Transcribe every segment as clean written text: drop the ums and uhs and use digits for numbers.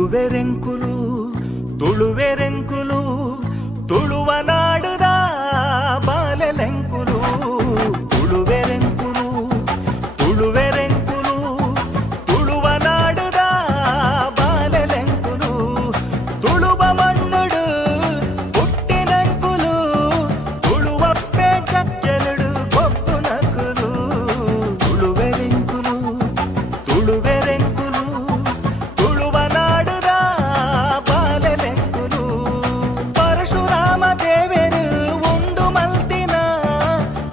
ತುಳುವೆರೆಂಕುಲು ತುಳುವೆರೆಂಕುಲು ತುಳುವ ನಾಡುದ ಬಾಲೆಲೆಂಕುಲು ತುಳುವೆರೆಂಕುಲು ತುಳುವೆರೆಂಕುಲು ತುಳುವ ನಾಡುದ ಬಾಲೆಲೆಂಕುಲು ತುಳುವ ಮಣ್ಣುಡು ಹುಟ್ಟಿನೆಂಕುಲು ತುಳುವಪ್ಪೆ ಚಚ್ಚಲುಡು ಗೊಪ್ಪು ನಕುಲು ತುಳುವೆರೆಂಕುಲು ತುಳುವೆರೆಂಕುಲು ತುಳುವ ನಾಡುದ ಬಾಲೆಲೆಂಕುಲು ಪರಶುರಾಮ ದೇವರು ಉಂಡು ಮಲ್ತಿನ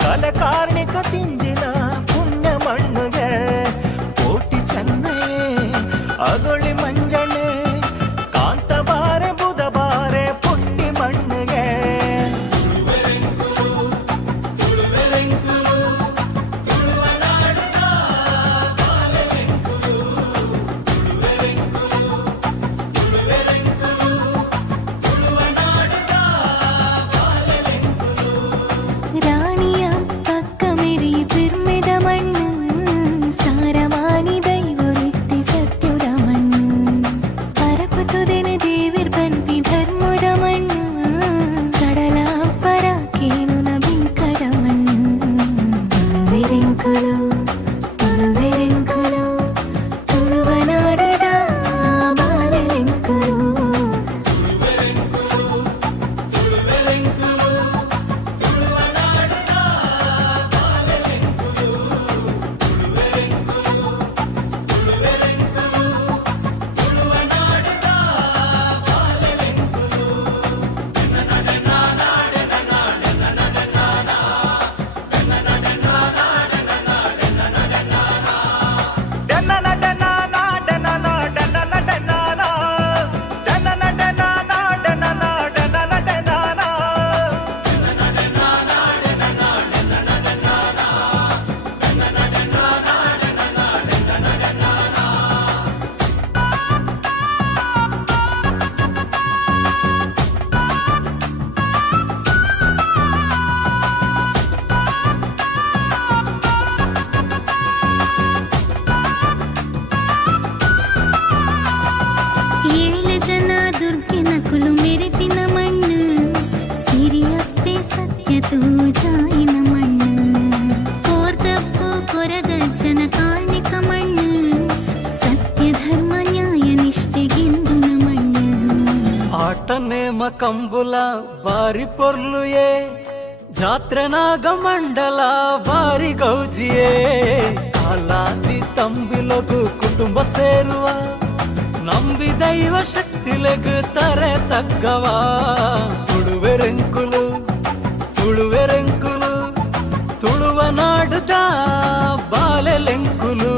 ಕಲಕಾರ್ಣಿಕ ತಿಂಜಿನ ಪುಣ್ಯ ಮಣ್ಣುಗೆ ಕೋಟಿ ಚೆನ್ನೈ ಅಗೊಳಿ ಮಂಜಣ್ಣೆ ಕಾಂತಬಾರೆ ಬುಧಬಾರೆ ಪುಟ್ಟಿ ಮಣ್ಣುಗೆ ರಾಣಿಯ ಪಕ್ಕ ಮೆರಿ ಪಿರ್ಮಿಡ ಮಣ್ಣು ಸಾರವಾನಿ ದೈವರಿತ್ತಿ ಸತ್ಯುಡ ಮಣ್ಣು ಪರಪುತುದೆನೆ ದೇವಿರ್ ಬಂತಿ ಧರ್ಮುಡ ಮಣ್ಣು ಸಡಲ ಪರ ಕೇನುನ ಬಿಂಕಡ ಮಣ್ಣು ತುಳುವೆರೆಂಕುಲು ತುಳುವೆರೆಂಕುಲು ತುಳುವ ನಾಡದ ಬಾಲೆಲೆಂಕುಲು ಏಳು ಜನ ದುರ್ಗಿನ ಕುಲು ಮೆರೆತಿನ ಮಣ್ಣು ಸಿರಿಯಪ್ಪೆ ಸತ್ಯ ತೂಜಾಯಿನ ಮಣ್ಣು ಕೋರ್ದಪ್ಪು ಕೊರಗಜ್ಜನ ಕಾಣಿಕ ಮಣ್ಣು ಸತ್ಯ ಧರ್ಮ ನ್ಯಾಯ ನಿಷ್ಠೆಗಿಂದುನ ಮಣ್ಣು ಆಟ ನೇಮ ಕಂಬುಲ ಬಾರಿ ಪೊರ್ಲುಯೇ ಜಾತ್ರೆನಾಗ ಮಂಡಲ ಬಾರಿ ಗೌಜಿಯೇ ಕಾಲಾದಿ ತಂಬಿಲಗು ಕುಟುಂಬ ಸೇರುವ ನಂಬಿ ದೈವ ಶಕ್ತಿಲೆಗು ತರೆ ತಗ್ಗವ ತುಳುವೆರೆಂಕುಲು ತುಳುವೆರೆಂಕುಲು ತುಳುವ ನಾಡುದ ಬಾಲೆಲೆಂಕುಲು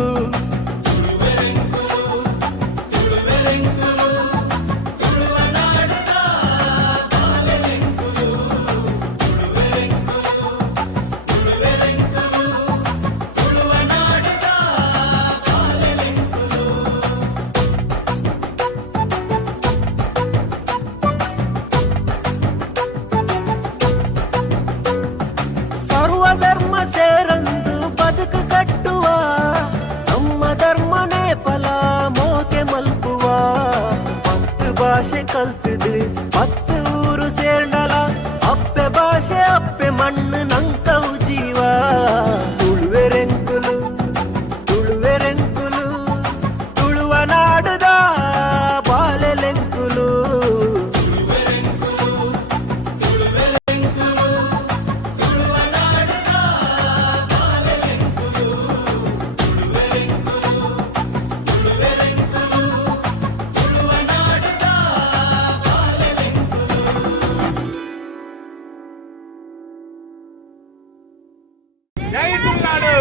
ಸರ್ವಧರ್ಮ ಸೇರಂದು ಬದುಕು ಕಟ್ಟುವ ನಮ್ಮ ಧರ್ಮನೇ ಫಲ ಮೋಕೆ ಮಲ್ಪುವ ಪತ್ತು ಭಾಷೆ ಕಲ್ತಿದ್ದು 10 ಊರು ಸೇರ್ಡಲ ಅಪ್ಪೆ ಭಾಷೆ ಅಪ್ಪೆ ಮಣ್ಣು ನಂಕವು ಜೀವ ತುಳುವೆರೆಂಕುಲು ತುಳುವೆರೆಂಕುಲು ತುಳುವ ನಾಡುದ ಬಾಲೆಲೆಂಕುಲು ಜೈ ತುಳುನಾಡು.